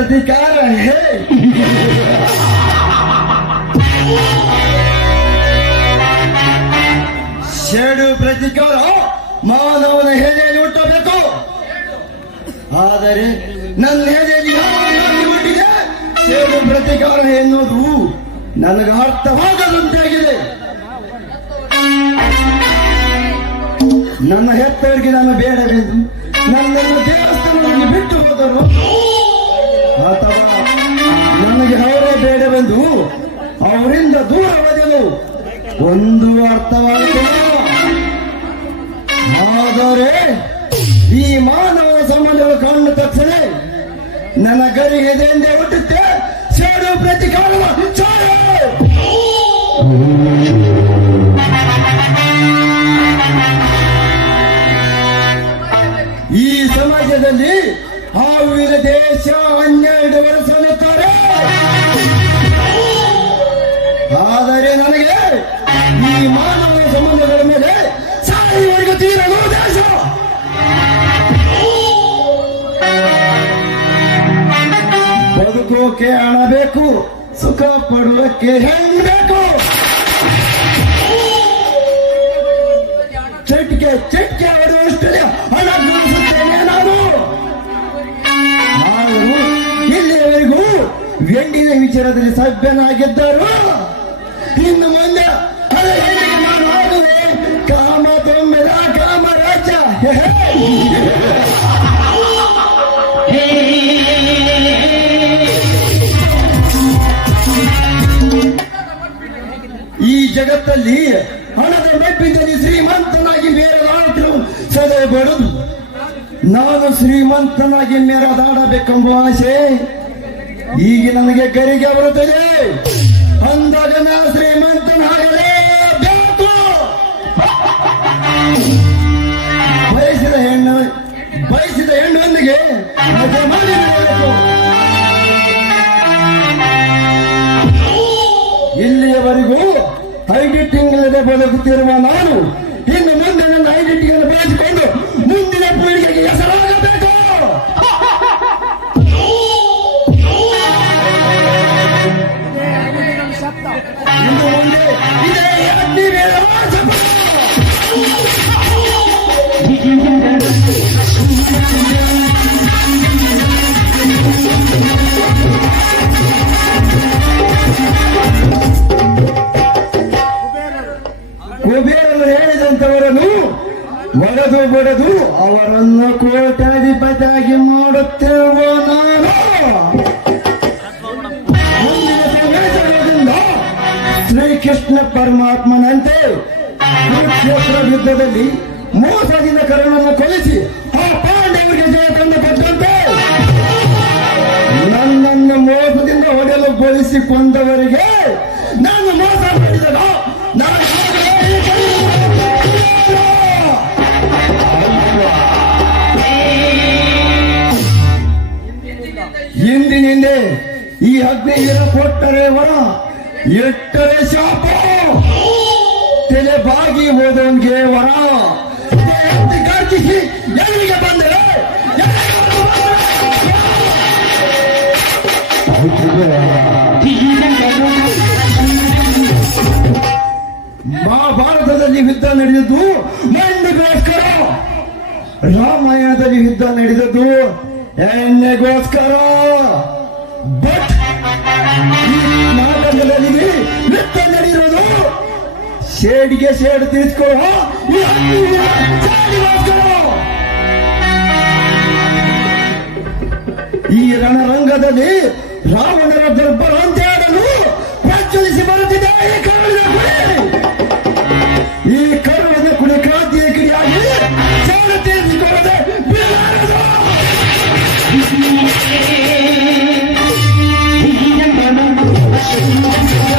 ಪ್ರತಿಕಾರ ಹೇ ಸೇಡು ಪ್ರತಿಕಾರ ಮಾನವನ ಹೆದೆಯಲ್ಲಿ ಹುಟ್ಟಬೇಕು. ಆದರೆ ನನ್ನ ಹೆದೆಯಲ್ಲಿ ಶೇಡು ಹುಟ್ಟಿದೆ? ಸೇಡು ಪ್ರತಿಕಾರ ಎನ್ನುವುದು ನನಗೆ ಅರ್ಥವಾಗದಂತಾಗಿದೆ. ನನ್ನ ಹೆತ್ತವರಿಗೆ ನಾನು ಬೇಡವೆಂದು ನನ್ನನ್ನು ದೇವಸ್ಥಾನದಲ್ಲಿ ಬಿಟ್ಟು ಹೋದರು. ಅಥವಾ ನನಗೆ ಅವರೇ ಬೇಡವೆಂದು ಅವರಿಂದ ದೂರ ಒಂದು ಅರ್ಥವಾಗುತ್ತಿಲ್ಲ ಆದರೆ ಈ ಮಾನವ ಸಮಾಜವು ಕಾಣ ತಕ್ಷಣ ನನ್ನ ಗರಿಗೆ ಹುಟ್ಟುತ್ತೆ. ಸೇಡು ಪ್ರತಿಕಾರದ ಆದರೆ ನನಗೆ ಈ ಮಾನವ ಸಂಬಂಧಗಳ ಮೇಲೆ ಸಾಯುವವರೆಗೂ ತೀರ ದೇಶ ಬದುಕೋಕೆ ಹಣ ಬೇಕು, ಸುಖ ಪಡುವಕ್ಕೆ ಹೆಣ್ಣು ಬೇಕು. ಚಟ್ಕೆ ಚಟ್ಕೆ ಹೊಡೆಯುವಷ್ಟೇ ಹಣ ನಾನು. ಇಲ್ಲಿಯವರೆಗೂ ಹೆಣ್ಣಿನ ವಿಚಾರದಲ್ಲಿ ಸಭ್ಯನಾಗಿದ್ದರು ಇನ್ನು ಮುಂದೆ ಕಾಮ ತೊಮ್ಮೆದ ಕಾಮ ರಾಜ. ಈ ಜಗತ್ತಲ್ಲಿ ಹಣದ ಮೆಪ್ಪಿದಲ್ಲಿ ಶ್ರೀಮಂತನಾಗಿ ಮೇರೆದಾಡಲು ಸದೆ ಬಡದು ನಾನು ಶ್ರೀಮಂತನಾಗಿ ಮೆರೆದಾಡಬೇಕೆಂಬ ಆಸೆ. ಈಗ ನನಗೆ ಗರಿಗೆ ಬರುತ್ತದೆ. ಇಲ್ಲದೆ ಒಡೆದು ಬಿಡದು. ಅವರನ್ನು ಕೋಟಾಧಿಪತಿಯಾಗಿ ಮಾಡುತ್ತಿರುವ ನಾನು. ಮುಂದಿನ ಶ್ರೀಕೃಷ್ಣ ಪರಮಾತ್ಮನಂತೆ ಕುರುಕ್ಷೇತ್ರ ಯುದ್ಧದಲ್ಲಿ ಮೋಸದಿಂದ ಕರುಣವನ್ನು ಕೊಲಿಸಿ ಆ ಪಾಂಡವರಿಗೆ ಜಯ ತಂದು ಕೊಟ್ಟಂತೆ. ನನ್ನನ್ನು ಮೋಸದಿಂದ ಹೊಡೆಯಲು ಕೊಂದವರಿಗೆ ಈ ಅಗ್ನಿ ಇರ ಕೊಟ್ಟರೆ ವರ, ಎಟ್ಟರೆ ಶಾಪ. ತಲೆ ಬಾಗಿ ಹೋದವನ್ಗೆ ವರ. ಗರ್ಜಿಸಿ, ಎಲ್ಲಿಗೆ ಬಂದರೆ? ಮಹಾಭಾರತದಲ್ಲಿ ಯುದ್ಧ ನಡೆದದ್ದು ಮಣ್ಣಿಗೋಸ್ಕರ ರಾಮಾಯಣದಲ್ಲಿ ಯುದ್ಧ ನಡೆದದ್ದು ಎಣ್ಣೆಗೋಸ್ಕರ. ಶೇಡ್ಗೆ ಶೇಡ್ ತಿಳಿಸ್ಕೊಳ್ಳೋ ಈ ರಣರಂಗದಲ್ಲಿ ರಾವಣರ ದರ್ಬರ ಅಂತ ಹೇಳಲು ಪ್ರಚೋದಿಸಿ ಬರುತ್ತಿದ್ದಾರೆ ಈ ಕರುಳಿನ ಕುಡಿ ಈ ಕರುಳಿನ ಕುಡಿ ಕ್ರಾಂತಿಯ ಕಿಡಿಯಾಗಿ ಜಾಗ ತೀರಿಸಿಕೊಳ್ಳದೆ Thank you.